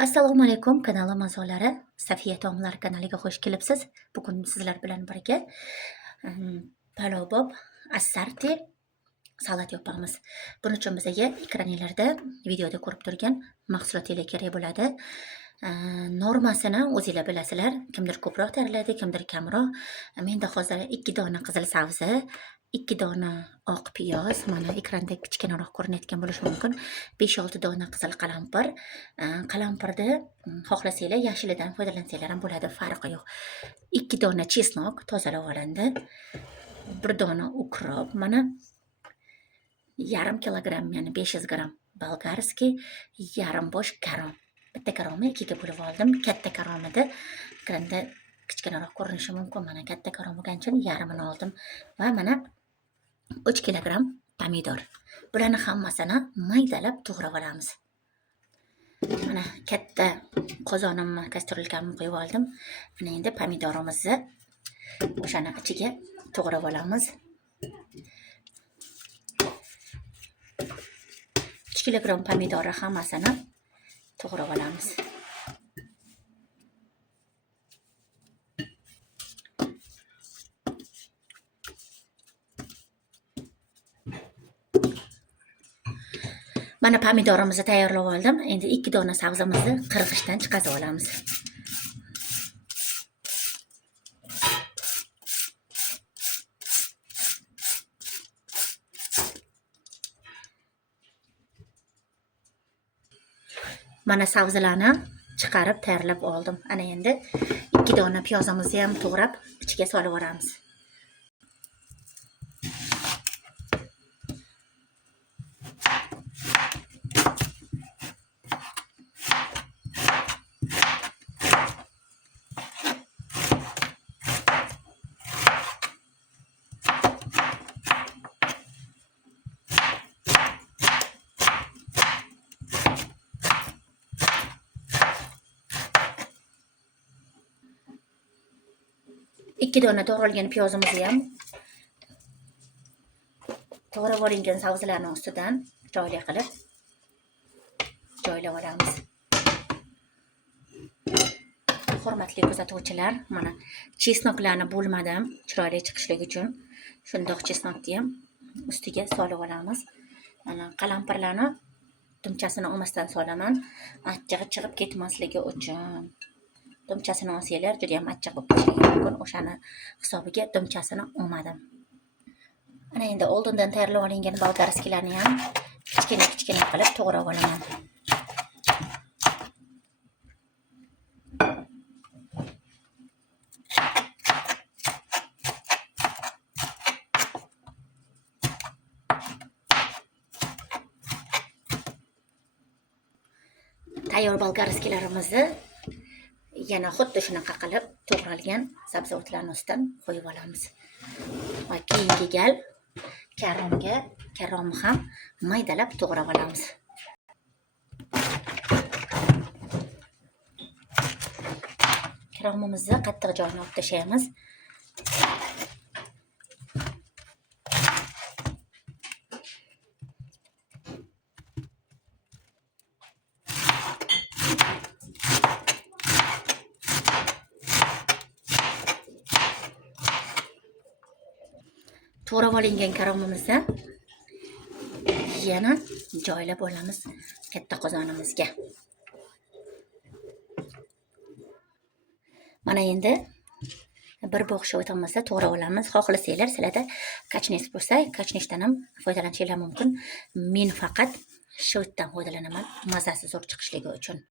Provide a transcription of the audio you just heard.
Assalomu alaykum kanalim a'zolari. Safiya taomlar kanaliga xush kelibsiz. Bugun sizlar bilan birga palov, assorti salat yapamiz. Buning uchun bizga ekraninglarda videoda ko'rib turgan mahsulotlar kerak bo'ladi. Normasini o'zingizlar bilasizlar. Kimdir ko'proq tayyorlaydi, kimdir kamroq. Menda hozir 2 dona qizil sabzi, 2 dona oq piyoz, mana ekranda kichkinaroq ko'rinayotgan bo'lishi mumkin. 5-6 dona qizil qalampir. Qalampirni xohlasanglar yashilidan foydalansanglar ham bo'ladi, farqi yo'q. 2 dona chesnok tozalab olindi. 1 dona ukrop, mana yarim kilogramm, ya'ni 500 gram bolgarskiy, yarim bosh karom. Bitta karomni 2 ga bo'lib oldim. Katta karom edi. Ekranda kichkinaroq ko'rinishi mumkin. Mana katta karom bo'lgani uchun yarmini oldim va mana 3 kilogramm pomidor. Bularni hammasini maydalab to'g'rab olamiz. Mana katta qozonimni, kastrulkamni qo'yib oldim. Mana endi pomidorimizni o'shani ichiga to'g'rab olamiz. 3 kilogramm pomidorni hammasini to'g'rab olamiz. Mana pomidorimizni tayyorlab oldim. Endi 2 dona sabzimizni qirg'ichdan chiqazib olamiz. Mana sabzilarni chiqarib tayyorlab oldim. Ana endi 2 dona piyozimizni ham to'g'rab ichiga solib olamiz. Ikki dona to'g'ralgan piyozimizni ham to'g'rab olingan sabzilarning ustidan chiroyli qilib joylab olamiz. Hurmatli kuzatuvchilar, mana chesnoklarni bo'lmadim chiroyli chiqishligi uchun shundoq chesnokni ham ustiga solib olamiz. Mana qalampirlarni dumchasini olmasdan solaman, achchig'i chiqib ketmasligi uchun. Dumchasini olsanglar juda ham achchiq bo'lib ketishligi mumkin. O'shani hisobiga dumchasini olmadim. Ana endi oldindan tayyorlab olingan bolgarskilarni ham kichkina qilib to'g'rab olaman. Tayyor bolgarskilarimizni yana xuddi shunaqa qilib to'g'ralgan sabzavotlarning ustidan qo'yib olamiz. Va keyingi gal karomni ham maydalab to'g'rab olamiz. Karomimizni qattiq joyini olib tashlaymiz. To'g'rab olingan karomimizni yana joylab olamiz katta qozonimizga. Mana endi bir bog' shovitimizni to'g'rab olamiz. Xohlasanglar sizlarda kachnes bo'lsa, kachneshdan ham foydalanishingiz mumkin. Men faqat shovitdan foydalanaman, mazasi zo'r chiqishligi uchun.